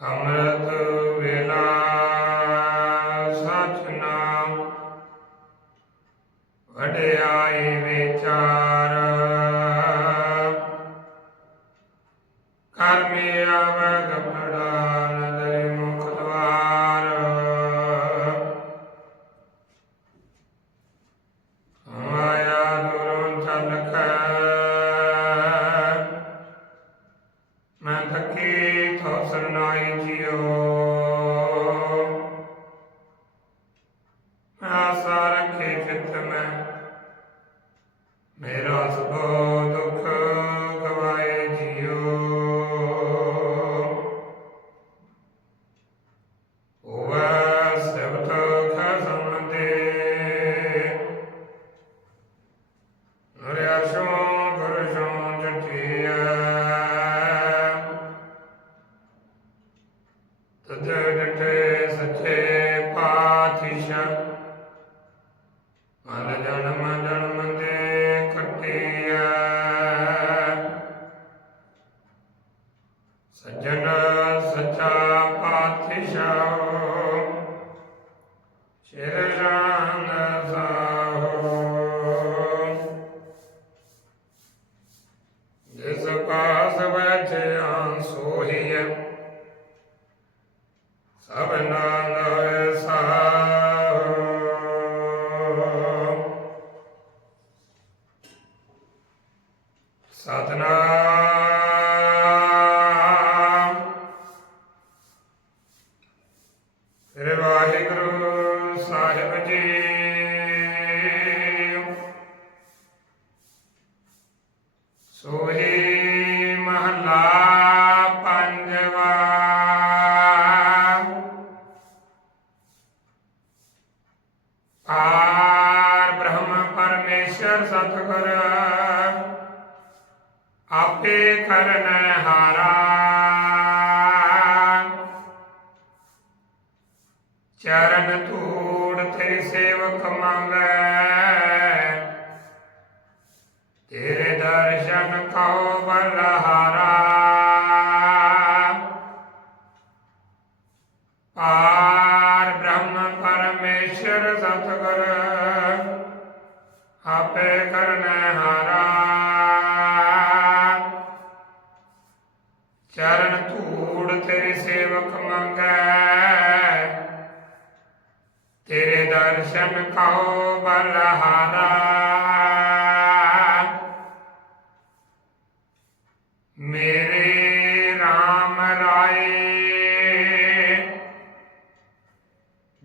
阿门 ਸੱਜਣ ਸੱਚਾ ਪਾਤਸ਼ਾਹ ਸ੍ਰੀ ਵਾਹਿਗੁਰੂ ਸਾਹਿਬ ਜੀ। ਸੋਹੀ ਮਹਲਾ ਪੰਜਵਾ। ਆਰ ਬ੍ਰਹਮ ਪਰਮੇਸ਼ਰ ਸਤਿਗੁਰ ਆਪੇ ਕਰਨ ਹਾਰਾ। ਚਰਨ ਧੂੜ ਤੇਰੇ ਸੇਵਕ ਮੰਗੈ। ਤੇਰੇ ਦਰਸ਼ਨ ਕਉ ਬਲਹਾਰਾ। ਪਾਰ ਬ੍ਰਹਮ ਪਰਮੇਸ਼ਰ ਸਤਿਗੁਰ, ਆਪੇ ਕਰਨ ਹਾਰਾ। ਚਰਨ ਧੂੜ ਤੇਰੇ ਸੇਵਕ ਮੰਗੈ ਤੇਰੇ ਦਰਸ਼ਨ ਕਉ ਮੇਰੇ RAM ਰਾਏ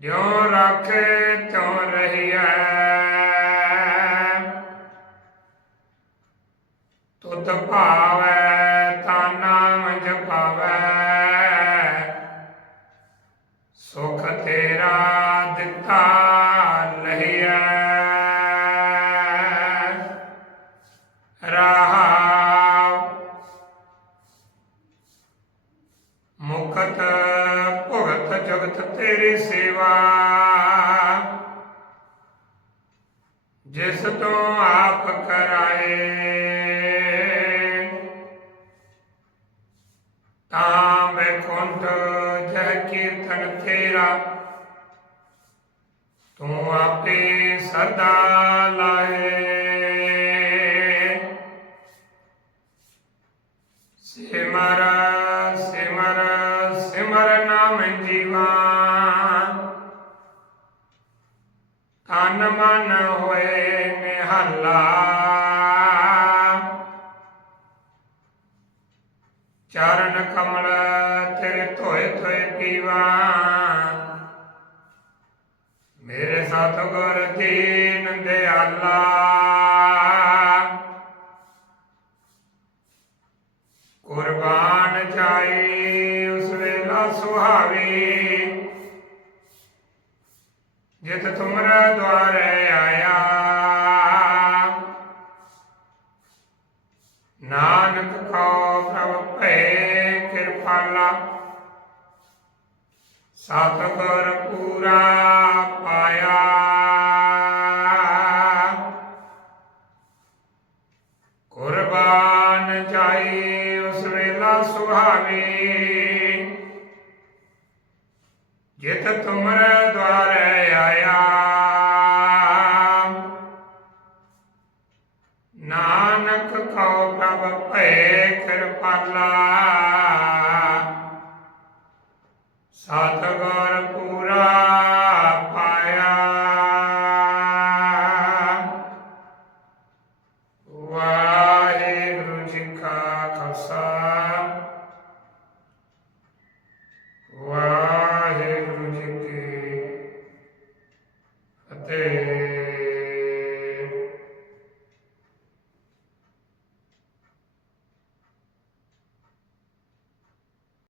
ਜੋ ਰੱਖੇ ਜਿਸ ਤੋਂ ਆਪ ਕਰਾਏ, ਤਾਂ ਬੈਕੁੰਠ ਜਹ ਕੀਰਤਨ ਤੇਰਾ ਤੂੰ ਆਪੇ ਸਦਾ ਲਾਏ ਸਿਮਰ ਸਿਮਰ ਸਿਮਰ ਨਾਮ ਜੀਵਾ। ਚਰਨ ਕਮਲ ਤੇਰੇ ਧੋਏ ਧੋਏ ਪੀਵਾ। ਮੇਰੇ ਸਤਿਗੁਰ ਦੀਨ ਦਿਆਲਾ। ਕੁਰਬਾਨ ਜਾਈ ਉਸ ਵੇਲਾ ਸੁਹਾਵੀ। ਜਿਤ ਤੁਮਰਾ ਦੁਆਰੇ ਨਾਨਕ ਕੋ ਪ੍ਰਭ ਭੈ ਕਿਰਪਾਲਾ। ਸਤਿਗੁਰ ਪੂਰਾ ਪਾਇਆ। ਕੁਰਬਾਨ ਜਾਈ ਉਸ ਵੇਲਾ ਸੁਹਾਵੇ। ਜਿਤ ਤੁਮਰੇ ਦੁਆਰੇ ਕਿਰਪਾਲਾ ਸਤਿਗੁਰ ਪੂਰਾ ਪਾਇਆ। ਵਾਹਿਗੁਰੂ ਜੀ ਕਾ ਖਾਲਸਾ। ਵਾਹਿਗੁਰੂ ਜੀ ਕੀ ਫਤਿਹ।